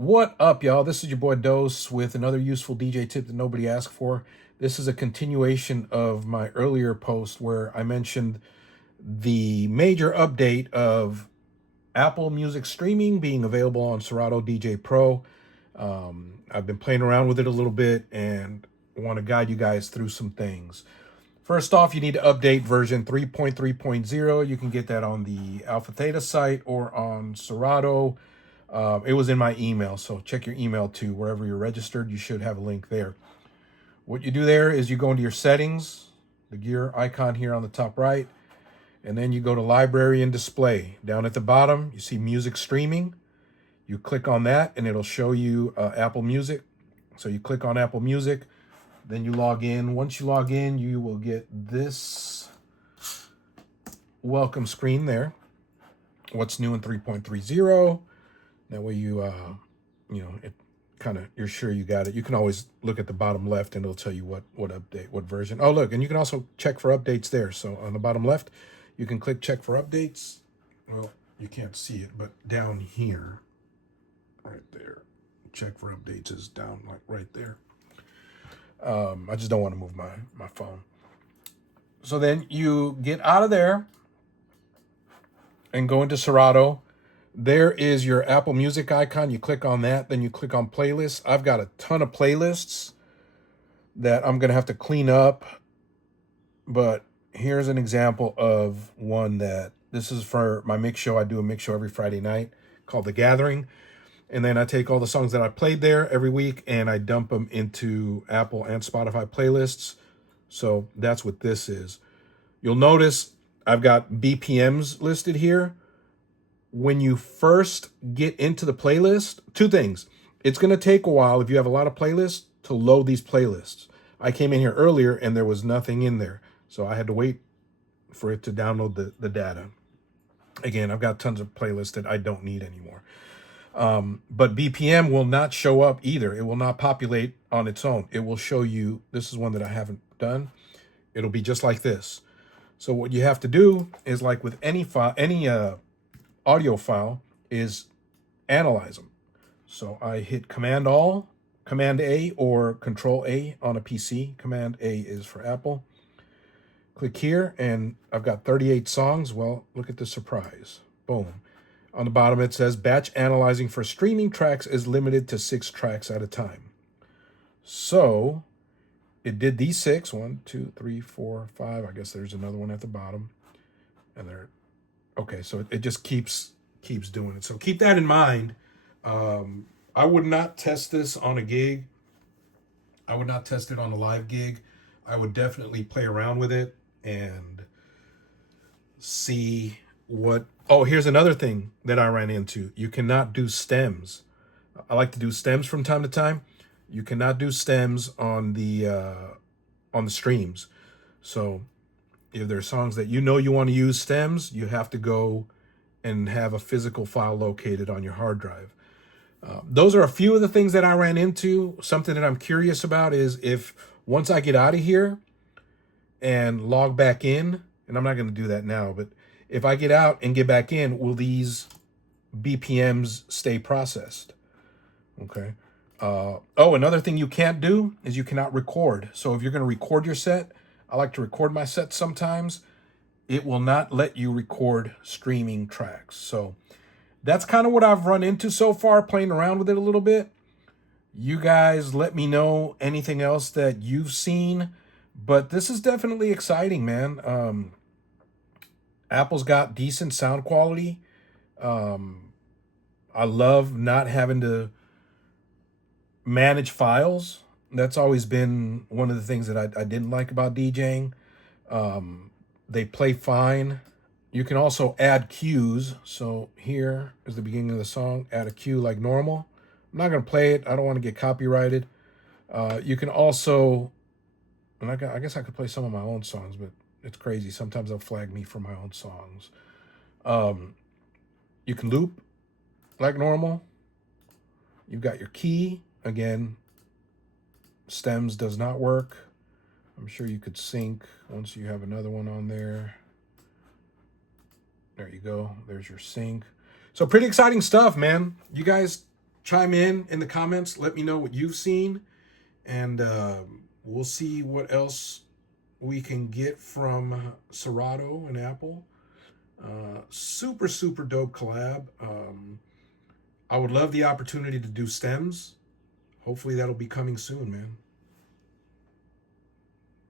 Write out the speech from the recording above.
What up, y'all? This is your boy Dose with another useful DJ tip that nobody asked for. This is a continuation of my earlier post where I mentioned the major update of Apple Music streaming being available on Serato DJ Pro. I've been playing around with it a little bit and want to guide you guys through some things. First off, you need to update version 3.3.0. You can get that on the Alpha Theta site or on Serato. It was in my email, so check your email too. Wherever you're registered, you should have a link there. What you do there is you go into your settings, the gear icon here on the top right, and then you go to Library and Display. Down at the bottom, you see Music Streaming. You click on that, and it'll show you Apple Music. So you click on Apple Music, then you log in. Once you log in, you will get this welcome screen there. What's new in 3.30? That way it kind of, you're sure you got it. You can always look at the bottom left and it'll tell you what update, what version. Oh, look, and you can also check for updates there. So on the bottom left, you can click check for updates. Well, you can't see it, but down here, right there, check for updates is down like right there. I just don't want to move my phone. So then you get out of there and go into Serato. There is your Apple Music icon. You click on that, then you click on playlists. I've got a ton of playlists that I'm going to have to clean up, but here's an example of one that this is for my mix show. I do a mix show every Friday night called The Gathering, and then I take all the songs that I played there every week and I dump them into Apple and Spotify playlists. So that's what this is. You'll notice I've got BPMs listed here. When you first get into the playlist, two things. It's going to take a while, if you have a lot of playlists, to load these playlists. I came in here earlier and there was nothing in there. So I had to wait for it to download the data. Again, I've got tons of playlists that I don't need anymore. But BPM will not show up either. It will not populate on its own. It will show you, this is one that I haven't done. It'll be just like this. So what you have to do is, like with any file, audio file, is analyze them. So I hit Command A, or Control A on a PC. Command A is for Apple. Click here, and I've got 38 songs. Well, look at the surprise. Boom. On the bottom, it says batch analyzing for streaming tracks is limited to 6 tracks at a time. So it did these 6. 1, 2, 3, 4, 5. I guess there's another one at the bottom. And there. Okay, so it just keeps doing it. So keep that in mind. I would not test this on a gig. I would not test it on a live gig. I would definitely play around with it and see what... Oh, here's another thing that I ran into. You cannot do stems. I like to do stems from time to time. You cannot do stems on the streams. So if there are songs that you want to use stems, you have to go and have a physical file located on your hard drive. Those are a few of the things that I ran into. Something that I'm curious about is if once I get out of here and log back in, and I'm not going to do that now, but if I get out and get back in, will these BPMs stay processed? Okay. Another thing you can't do is you cannot record. So if you're going to record your set, I like to record my set sometimes. It will not let you record streaming tracks. So that's kind of what I've run into so far, playing around with it a little bit. You guys let me know anything else that you've seen. But this is definitely exciting, man. Apple's got decent sound quality. I love not having to manage files. That's always been one of the things that I didn't like about DJing. They play fine. You can also add cues. So here is the beginning of the song. Add a cue like normal. I'm not going to play it. I don't want to get copyrighted. You can also, and I guess I could play some of my own songs, but it's crazy. Sometimes they'll flag me for my own songs. You can loop like normal. You've got your key. Again, stems does not work. I'm sure you could sync once you have another one on there. There you go. There's your sync. So pretty exciting stuff, man. You guys chime in the comments. Let me know what you've seen, and we'll see what else we can get from Serato and Apple. Super, super dope collab. I would love the opportunity to do stems. Hopefully that'll be coming soon, man.